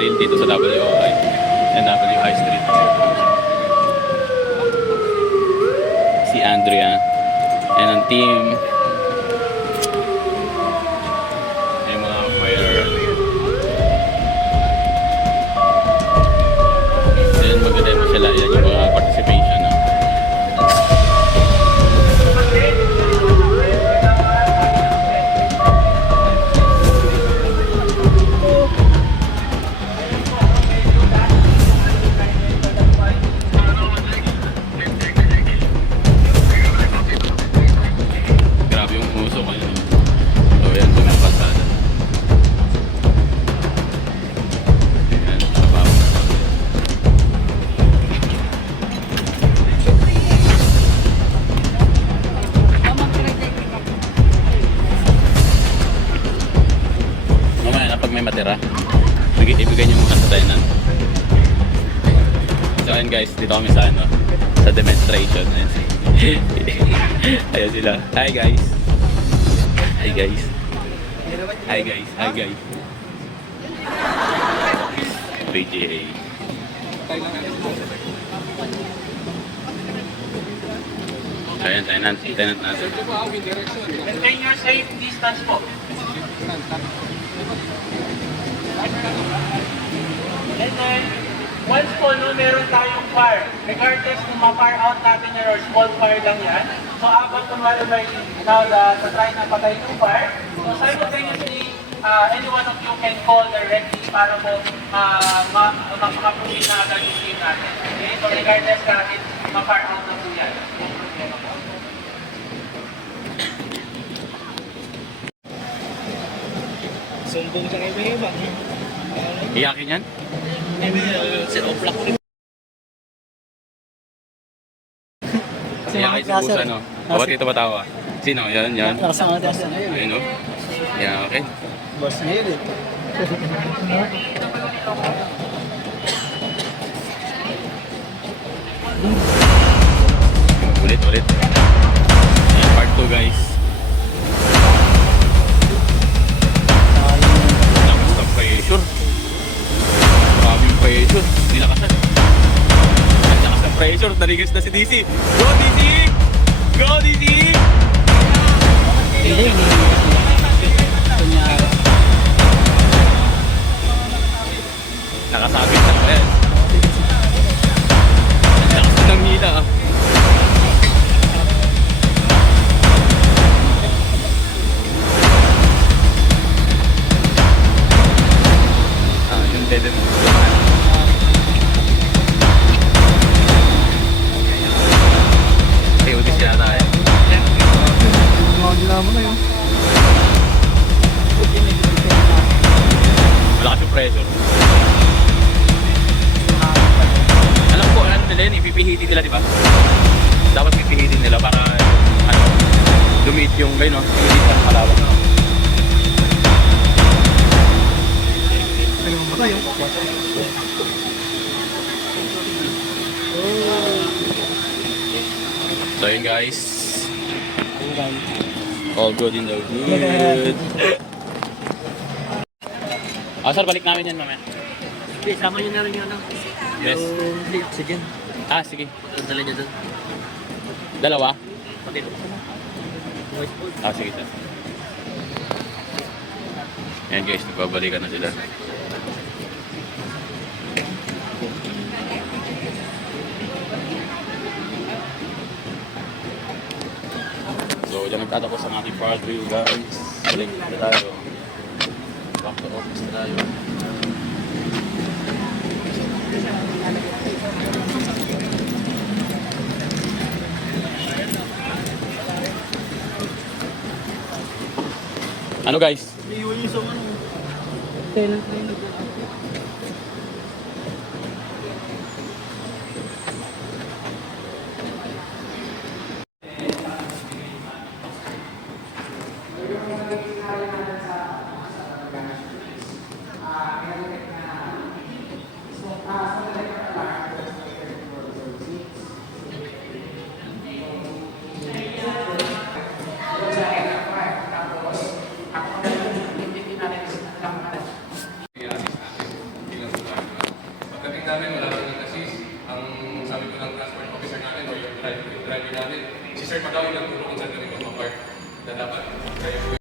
natin dito sa WI and W High Street. Si Andrea and ang team. Yung mga fire. Ayan, magdademo sila. Yan yung mga participation. No? Grabe yung uso ko yun. So yan, yung mga pasada. Ayan, trabaho. Mamaya na pag may matira, ibigay nyo muna sa tenan. So ayun guys, dito kami sa ano, sa demonstration. Ayan sila. Hi guys. Hi guys. Hi guys. Hi guys. PGA. Ayan, tenant natin. Maintain your safe distance po. And then, once po no, meron tayong fire. Regardless kung ma-fire out natin yan or small fire lang yan. So, abang kunwari may now the try na patay yung fire. So, simultaneously, any one of you can call directly para po makaprove na agad yung team natin. Okay? So, regardless kahit ma-fire out na po yan. Sumbong sa iba-iba. Iyakin yan? Sir, oplak ko rin. Iyakin si Busa, no? Ba't ito batawa? Sino? Yan, yan. Nakasama tayo sa ngayon. Ayun, no? Yan, okay. Boss na yun eh. Ulit. Ayan, part 2 guys. Lakas ng pressure. Grabe yung pressure. Hindi nakasan. Lakas ng pressure. Narigas na si DC. Go DC! Go DC! Hindi. Kunyari. Nakasabit na pa yan. Lakas na ng hila ah. Yung dead mo. Udis sila tayo. Mga mo na yun. Malakas yung pressure. Alam ko, ano nila yun, ipipihitin nila, di ba? Dapat pipihitin nila para, ano, lumiit yung, gano'n, no? Lumiit ang kalawak. Ano mo tayo? So yun guys, all good in the good. Sir, balik namin yan mamaya. Sige, sama nyo na rin yun. Yes. Yung sige. Sige. Tantala nyo doon. Dalawa? Pati ito. Sige sir. Ayan guys, nagbabalikan na sila. So, dyan nagtatapos ang ating part review guys. Balik na tayo. Back to office na tayo. Ano guys? Iwan yung sa ano. Tenant na yun. namin, wala nang nag-assist. Ang sabi ko ng transport officer natin o yung driver namin, si Sir Magawi ng turo kung saan kami mag-park na dapat kayo po.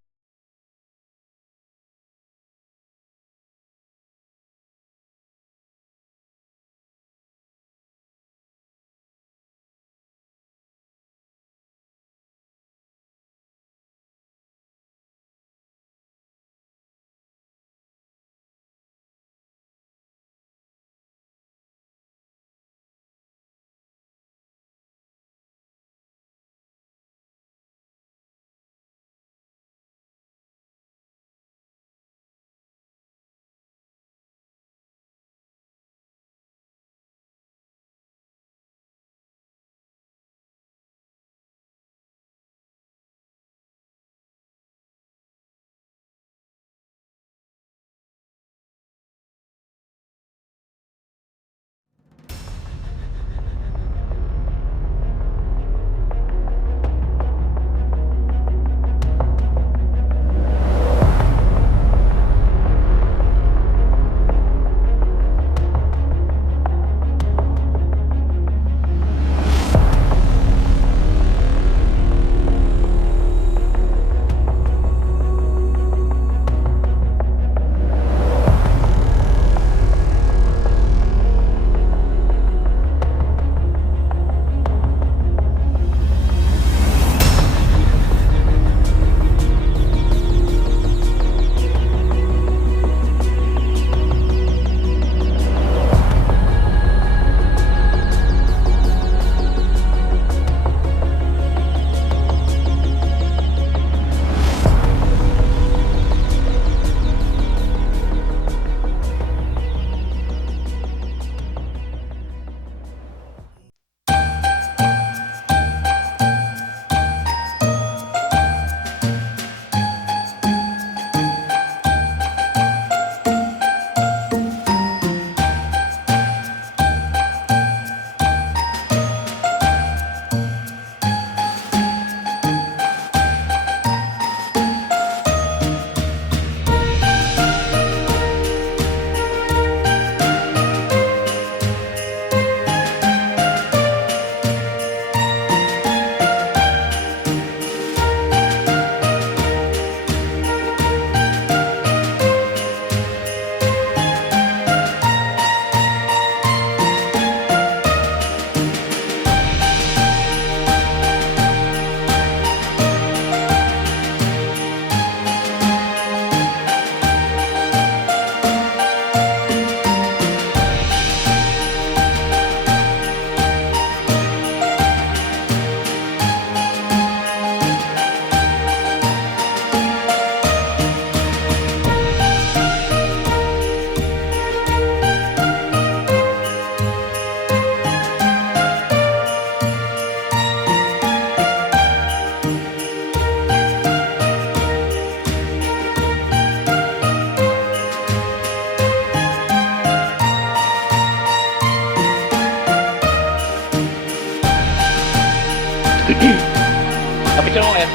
Kapicture mo ngayon.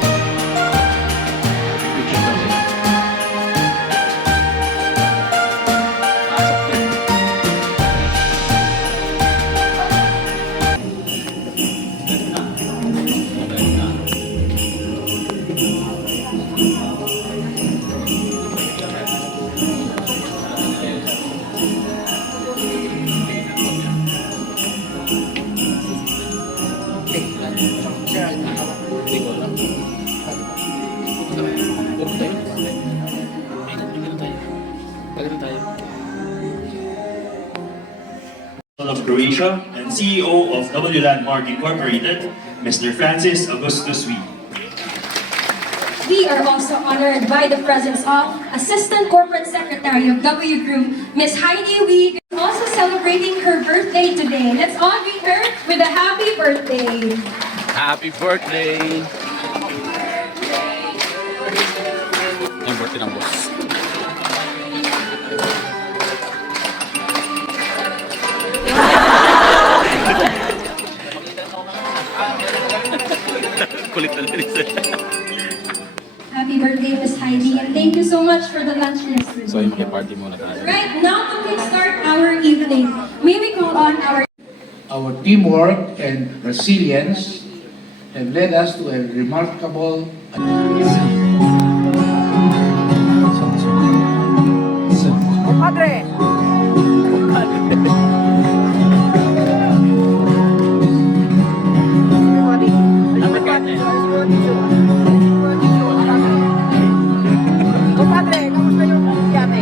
Of Croatia and CEO of W Landmark Incorporated, Mr. Francis Augustus Wee. We are also honored by the presence of Assistant Corporate Secretary of W Group, Ms. Heidi Wee, also celebrating her birthday today. Let's all greet her with a happy birthday. Happy birthday! Yung birthday ng boss. Kulit na rin siya. Happy birthday, Ms. Heidi, and thank you so much for the lunch yesterday. So, yung party muna tayo. Right, now to kickstart our evening, may we on Our teamwork and resilience have led us to a remarkable Compadre, kamusta yung yate?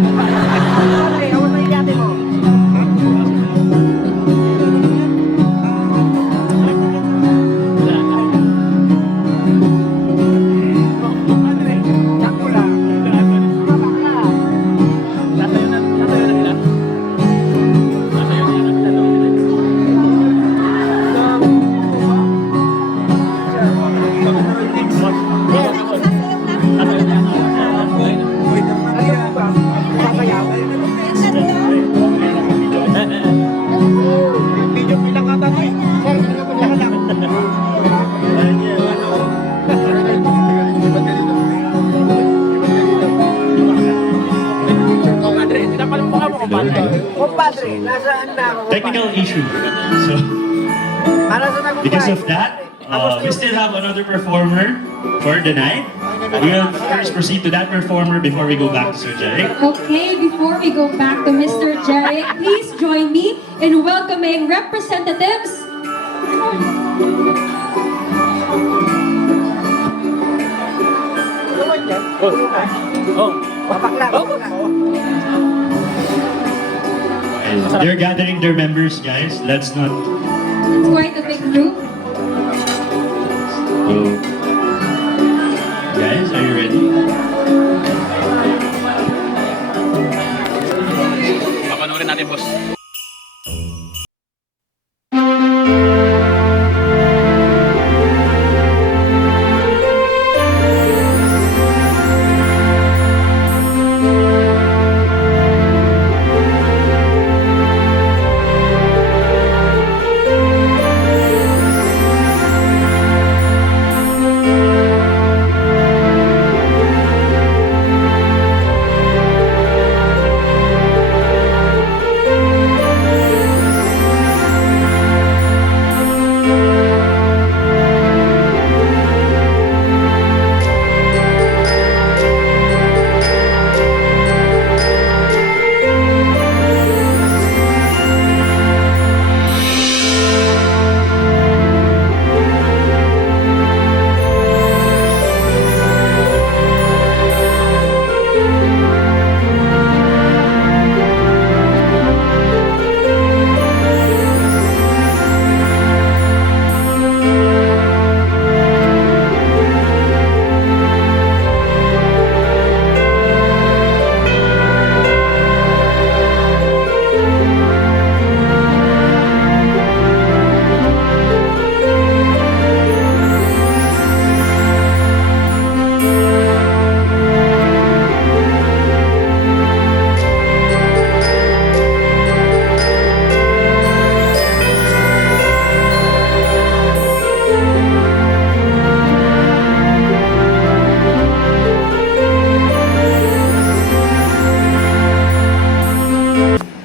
Compadre, kamusta yung yate mo? Sakto lang. Tabak lang. Compadre, nasaan na ako? Technical issue. So, Para sa nagumpay. because of that, we still have another performer for the night. We'll first proceed to that performer before we go back to Sir Jeric. Okay, before we go back to Mr. Jeric, please join me in welcoming representatives. And they're gathering their members, guys. Let's not. It's quite a big group. So, guys, are you ready? Papanoorin natin, boss.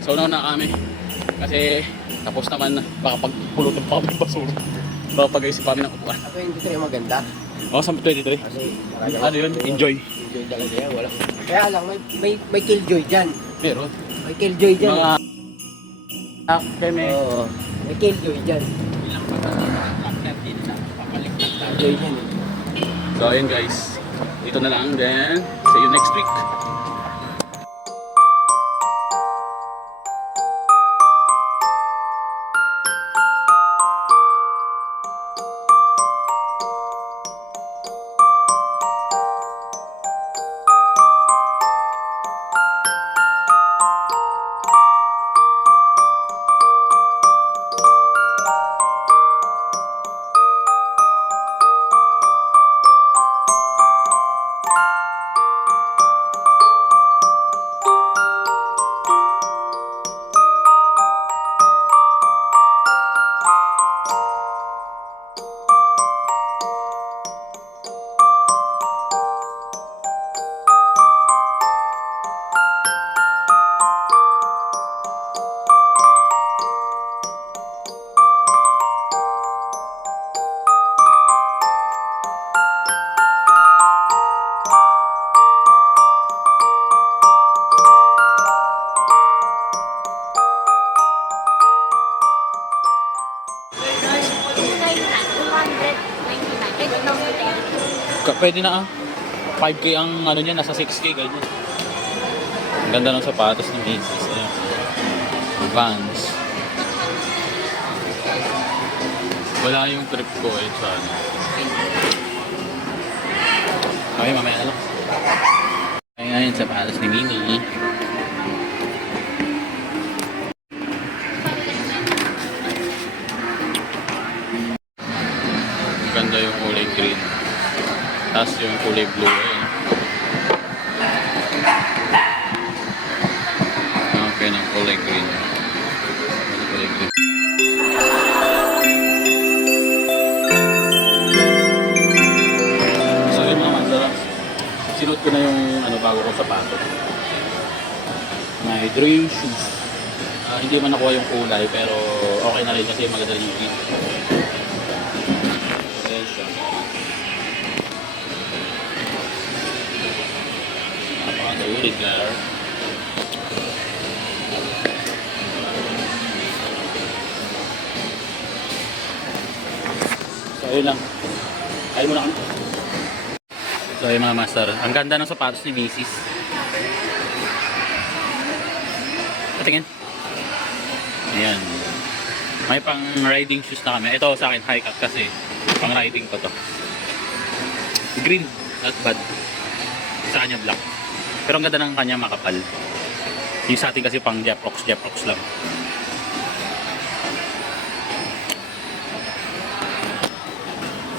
So now na kami kasi tapos naman na baka pagpulutan pa kami ng basura. Baka pag-isip kami ng upuan. 23 maganda. Oh, sa 23. Kasi Ano yun? Enjoy. enjoy talaga yan. Wala. Kaya lang, may killjoy dyan. Meron. May killjoy dyan. Mga kami. Oo. May killjoy dyan. Killjoy dyan. So ayun guys. Dito na lang. Then see you next week. Pwede na ah. 5K ang ano niya, nasa 6K ganyan. Ang ganda ng sapatos ni Macy's. Ayan. Vans. Wala yung trip ko eh. Sana. Okay, mamaya na lang. Ayan yung sapatos ni Minnie. Ganda yung kulay green. Tapos yung kulay blue eh. Okay ng kulay green. Kulay green. So yun mga masarap. Sinuot ko na yung ano, bago kong sapatos. My dream shoes. Hindi man nakuha yung kulay pero okay na rin kasi maganda yung fit. Ayan siya. Napakasulit girl. So ayun lang. Ayun muna kami. So ayun mga master. Ang ganda ng sapatos ni Macy's. Patingin. Ayan. May pang riding shoes na kami. Ito sa akin high cut kasi pang riding ko to. Green, not bad. Sa kanya black. Pero ang ganda ng kanya makapal. Yung sa atin kasi pang Jeprox lang.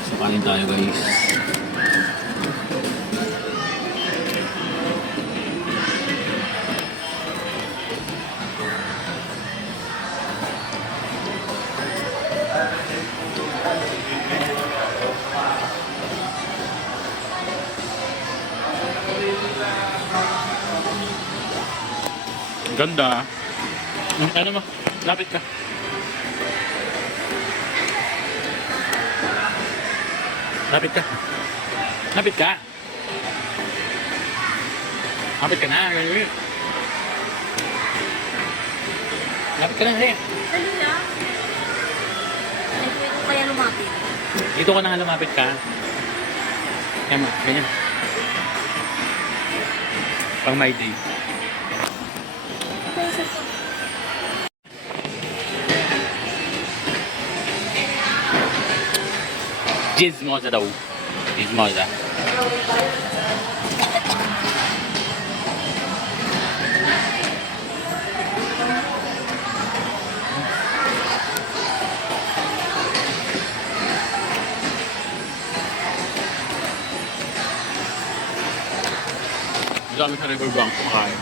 So kain tayo guys. Ganda. Ano mo? Lapit ka. Lapit ka. Lapit ka. Lapit ka na. Lapit ka na. Dali na. Ay, kaya lumapit. Dito ka na lumapit ka. Yan mo. Ganyan. Pang my day. Gizmoza daw. Gizmoza. Dito kami sa Riverbank kumakain.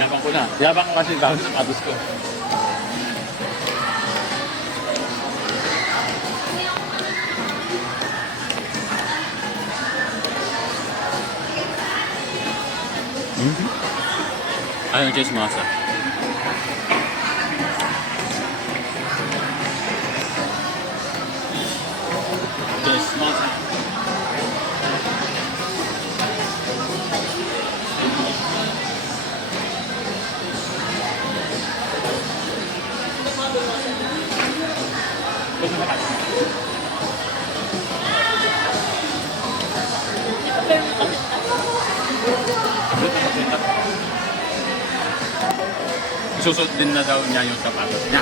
Yabang ko na. Yabang ko kasi bago sa sapatos ko. Ayun, chismosa. Chismosa. Susot din na daw niya yung sapatos niya.